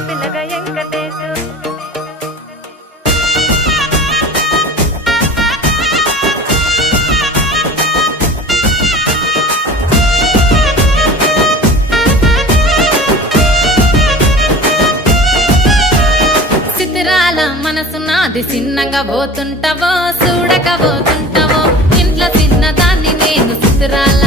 పిల్లగ వెంకటేశు చిత్రాల మనసు నాది చిన్నగా పోతుంటావో చూడక పోతుంటావో ఇంట్లో చిన్నదాన్ని నేను చిత్రాల